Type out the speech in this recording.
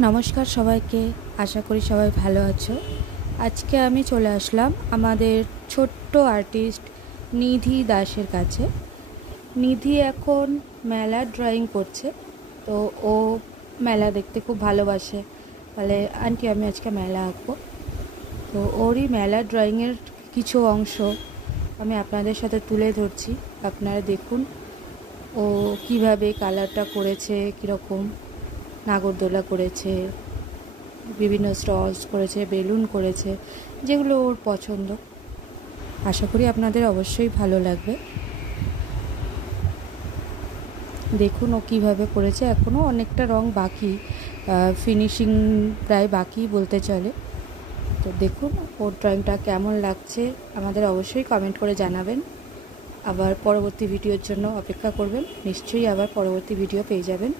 নমস্কার সবাইকে, আশা করি সবাই ভালো আছো। আজকে আমি চলে আসলাম আমাদের ছোট্ট আর্টিস্ট নিধি দাসের কাছে। নিধি এখন মেলার ড্রয়িং করছে, তো ও মেলা দেখতে খুব ভালোবাসে। বলে আন্টি আমি আজকে মেলা আঁকবো। তো ওরই মেলার ড্রয়িংয়ের কিছু অংশ আমি আপনাদের সাথে তুলে ধরছি। আপনারা দেখুন ও কিভাবে কালারটা করেছে, কীরকম নাগরদোলা করেছে, বিভিন্ন স্টলস করেছে, বেলুন করেছে, যেগুলো ওর পছন্দ। আশা করি আপনাদের অবশ্যই ভালো লাগবে। দেখুন ও কীভাবে করেছে, এখনও অনেকটা রং বাকি, ফিনিশিং প্রায় বাকি বলতে চলে। তো দেখুন ওর ড্রয়িংটা কেমন লাগছে আমাদের অবশ্যই কমেন্ট করে জানাবেন। আবার পরবর্তী ভিডিওর জন্য অপেক্ষা করবেন, নিশ্চয়ই আবার পরবর্তী ভিডিও পেয়ে যাবেন।